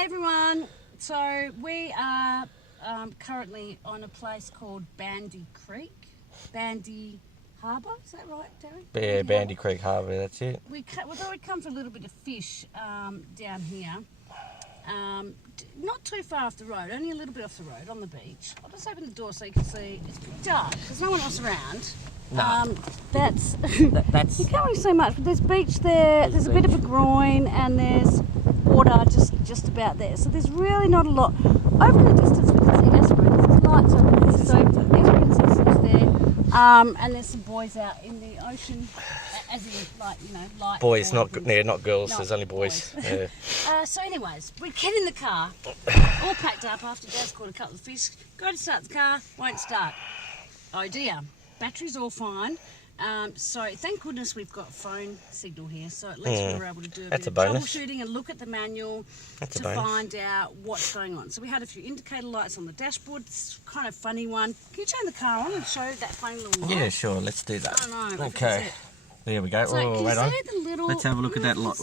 Hey everyone, so we are currently on a place called Bandy Creek, Bandy Harbour, is that right, Darren? Yeah, Bandy Creek Harbour, that's it. We thought we'd come for a little bit of fish down here, not too far off the road, only a little bit off the road on the beach. I'll just open the door so you can see. It's pretty dark, there's no one else around. No. That's That's you can't really see much, but there's beach there, there's a bit of a groin, and there's water just about there. So there's really not a lot. Over in the distance we can see Esperance. There's lights over there. So Esperance is there. And there's some boys out in the ocean, as in light boys, not girls. There's only boys. Yeah. So anyways, we get in the car, all packed up after Dad's caught a couple of fish. Go to start the car, won't start. Oh dear, battery's all fine. So thank goodness we've got phone signal here, so at least we were able to do a bit of troubleshooting and look at the manual to find out what's going on. So we had a few indicator lights on the dashboard. It's kind of funny one. Can you turn the car on and show that funny little light? Yeah, sure. Let's do that. I don't know. Okay. There we go. So oh, wait on. Let's have a look at that light.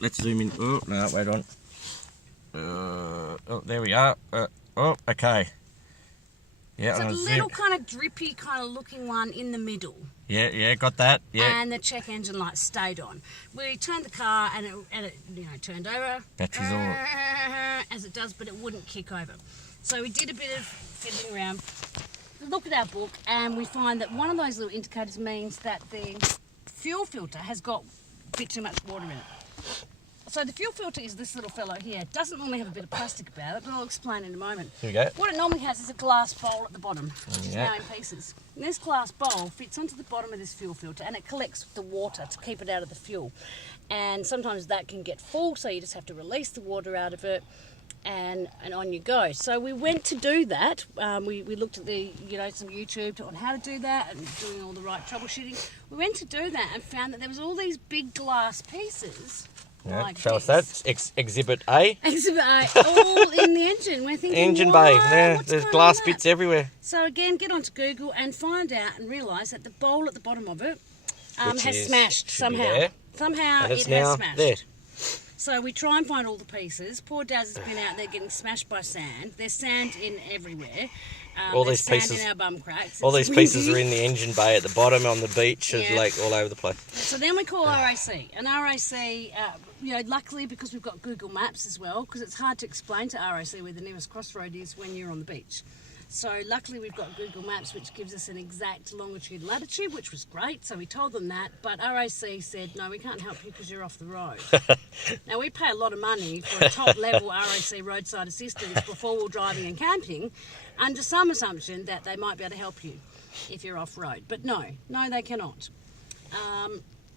Let's zoom in. Oh, no, wait on. Oh, there we are. Oh, okay. Yeah, it's a little kind of drippy kind of looking one in the middle. Yeah, got that. Yeah. And the check engine light stayed on. We turned the car and it turned over. Battery's all as it does, but it wouldn't kick over. So we did a bit of fiddling around. We look at our book and we find that one of those little indicators means that the fuel filter has got a bit too much water in it. So the fuel filter is this little fellow here. It doesn't normally have a bit of plastic about it, but I'll explain in a moment. Here we go. What it normally has is a glass bowl at the bottom, which is now in pieces. And this glass bowl fits onto the bottom of this fuel filter and it collects the water to keep it out of the fuel. And sometimes that can get full, so you just have to release the water out of it and on you go. So we went to do that. We looked at some YouTube on how to do that and doing all the right troubleshooting. We went to do that and found that there was all these big glass pieces. Yeah, like show us that. Exhibit A. Exhibit A, all in the engine. We're thinking, engine bay. Yeah, there's glass bits everywhere. So again, get onto Google and find out and realise that the bowl at the bottom of it has smashed somehow. Somehow it has smashed. There. So we try and find all the pieces. Poor Daz has been out there getting smashed by sand. There's sand in everywhere. All these pieces, in our bum cracks. All these pieces are in the engine bay at the bottom on the beach, like all over the place. So then we call RAC, and RAC, luckily because we've got Google Maps as well, because it's hard to explain to RAC where the nearest crossroad is when you're on the beach. So luckily we've got Google Maps, which gives us an exact longitude and latitude, which was great. So we told them that, but RAC said, no, we can't help you because you're off the road. Now we pay a lot of money for a top-level RAC roadside assistance for four-wheel driving and camping, under some assumption that they might be able to help you if you're off-road. But no, they cannot.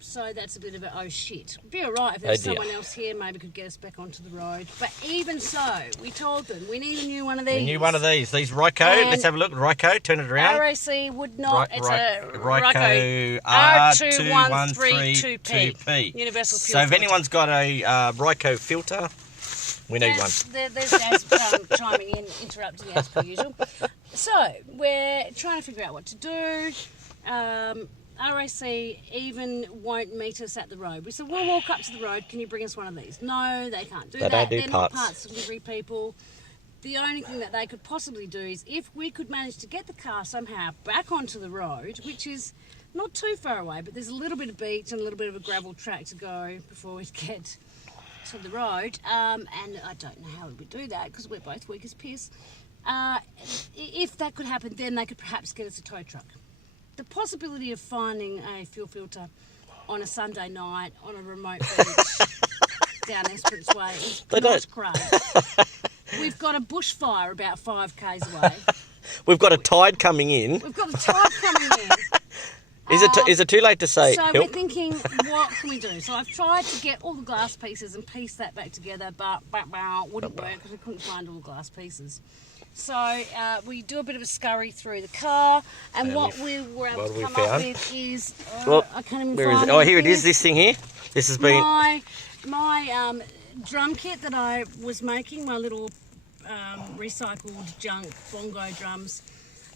So that's a bit of a oh shit. It'd be all right if there's someone else here, maybe could get us back onto the road. But even so, we told them we need a new one of these. We need one of these. These Ryco. Let's have a look. Ryco. Turn it around. RAC would not. It's a Ryco R2132P. Universal fuel. So if anyone's got a Ryco filter, we need one. There's Daz chiming in, interrupting as per usual. So we're trying to figure out what to do. RAC even won't meet us at the road. We said, we'll walk up to the road. Can you bring us one of these? No, they can't do that. They're not parts delivery people. The only thing that they could possibly do is if we could manage to get the car somehow back onto the road, which is not too far away, but there's a little bit of beach and a little bit of a gravel track to go before we get to the road. And I don't know how we would do that because we're both weak as piss. If that could happen, then they could perhaps get us a tow truck. The possibility of finding a fuel filter on a Sunday night on a remote beach down Esperance Way is not great. We've got a bushfire about 5 k's away. We've got a tide coming in. We've got a tide coming in. Is it too late to say So help? we're thinking, what can we do? So I've tried to get all the glass pieces and piece that back together, but wouldn't work because we couldn't find all the glass pieces. So we do a bit of a scurry through the car, and what we were able to come up with is I can't even find it. Oh, here it is. This thing here. This has been my drum kit that I was making. My little recycled junk bongo drums,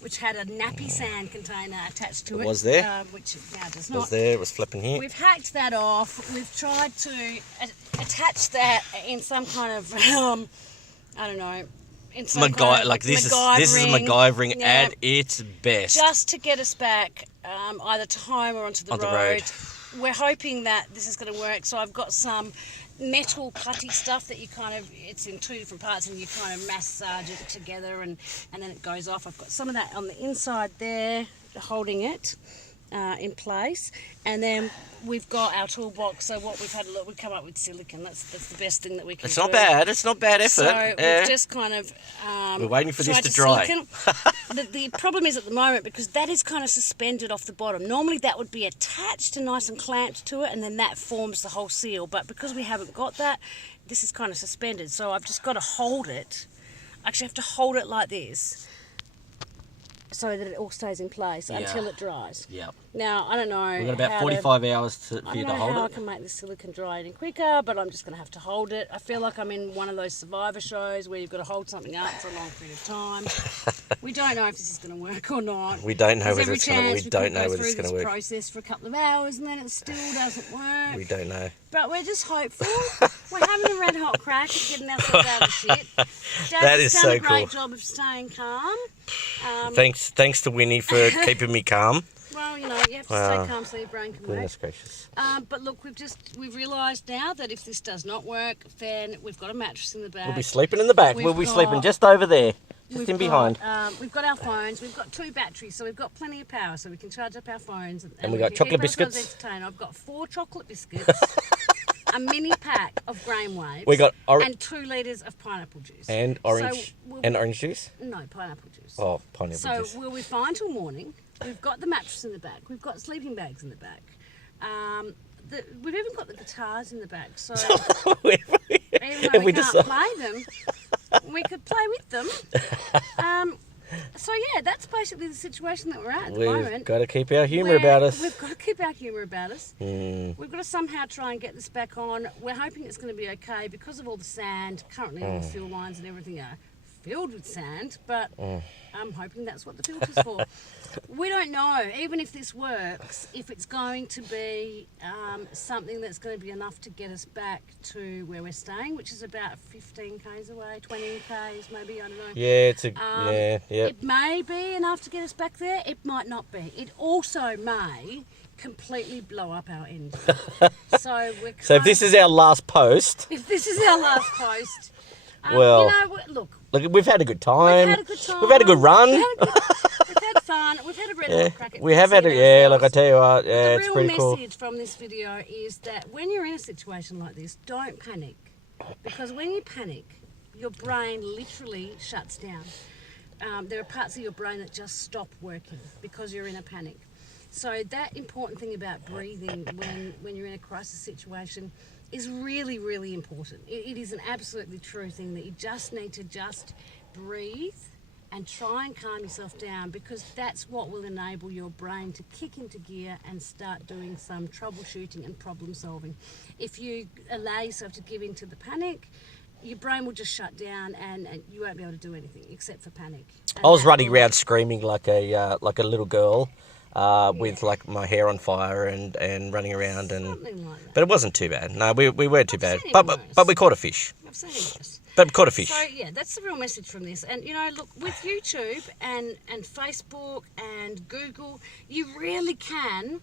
which had a nappy sand container attached to it. Was there? Which it now does not. Was there? It was flipping here. We've hacked that off. We've tried to attach that in some kind of, I don't know, in some kind of Like this is MacGyvering yeah, at its best. just to get us back either to home or onto the road. We're hoping that this is going to work. So I've got some metal cutty stuff that you it's in 2 different parts, and you kind of massage it together, and then it goes off. I've got some of that on the inside there holding it in place, and then we've got our toolbox. So what we've had a look, we've come up with silicone. That's the best thing that we can do. It's not bad. It's not bad effort. So we've just kind of we're waiting for this to dry. The problem is at the moment, because that is kind of suspended off the bottom. Normally that would be attached and nice and clamped to it, and then that forms the whole seal. But because we haven't got that, this is kind of suspended. So I've just got to hold it. I actually have to hold it like this, so that it all stays in place until it dries. Yeah. Now, I don't know. We've got about 45 hours for you to hold it. I don't know how I can make this silicone dry any quicker, but I'm just going to have to hold it. I feel like I'm in one of those Survivor shows where you've got to hold something up for a long period of time. We don't know if this is going to work or not. We don't know whether it's going to work. We don't know whether it's going to work. Process for a couple of hours and then it still doesn't work. We don't know. But we're just hopeful. We're having a red hot crack at getting ourselves out of shit. That is so cool. Dad's done a great job of staying calm. Thanks to Winnie for keeping me calm. Well, you know, you have to stay calm so your brain can work. Goodness gracious. But look, we've realised now that if this does not work, then we've got a mattress in the back. We'll be sleeping in the back. We'll be sleeping just over there, just in behind. We've got our phones. We've got 2 batteries, so we've got plenty of power, so we can charge up our phones. And we've got chocolate biscuits. I've got 4 chocolate biscuits, a mini pack of grain waves, we got and 2 litres of pineapple juice. And orange orange juice? No, pineapple juice. Oh, pineapple juice. So we'll be fine till morning. We've got the mattress in the back. We've got sleeping bags in the back. We've even got the guitars in the back. So even though we can't play them, we could play with them. So yeah, that's basically the situation that we're at the moment. We've got to keep our humour about us. We've got to keep our humour about us. We've got to somehow try and get this back on. We're hoping it's going to be okay because of all the sand. Currently all the fuel lines and everything are filled with sand, but I'm hoping that's what the filter's for. We don't know, even if this works, if it's going to be something that's going to be enough to get us back to where we're staying, which is about 15 k's away, 20 k's maybe, I don't know. Yeah, It may be enough to get us back there. It might not be. It also may completely blow up our engine. So if this is our last post. If this is our last post. Well, you know, look, we've had a good time. We've had a good time. We've had a good run. We've had fun. We've had a red hot crack at we have had a, like I tell you what, it's pretty cool. The real message from this video is that when you're in a situation like this, don't panic. Because when you panic, your brain literally shuts down. There are parts of your brain that just stop working because you're in a panic. So that important thing about breathing when you're in a crisis situation is really, really important. It is an absolutely true thing that you just need to just breathe and try and calm yourself down, because that's what will enable your brain to kick into gear and start doing some troubleshooting and problem solving. If you allow yourself to give in to the panic, your brain will just shut down and you won't be able to do anything except for panic. And I was running around screaming like a little girl. With like my hair on fire and running around Something like that. But it wasn't too bad. No, we weren't too bad. But we caught a fish. I've seen worse. But we caught a fish. So yeah, that's the real message from this. And you know, look, with YouTube and Facebook and Google, you really can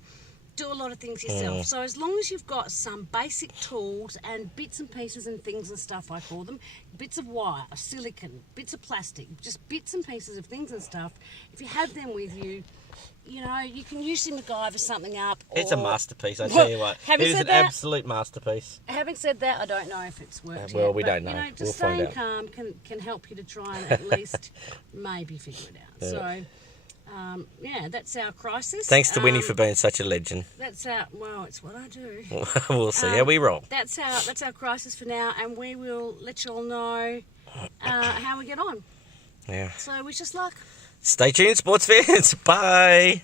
do a lot of things yourself. So as long as you've got some basic tools and bits and pieces and things and stuff, I call them, bits of wire, silicone, bits of plastic, just bits and pieces of things and stuff, if you have them with you, you know, you can usually MacGyver something up. It's a masterpiece, I tell you what. It is an absolute masterpiece. Having said that, I don't know if it's worked well, yet, we don't know. You know, We'll just find staying out. calm can help you to try and at least maybe figure it out. Yeah. So, yeah, that's our crisis. Thanks to Winnie for being such a legend. That's our, well, it's what I do. We'll see how we roll. That's our crisis for now, and we will let you all know how we get on. Yeah. So wish us luck. Stay tuned, sports fans. Bye.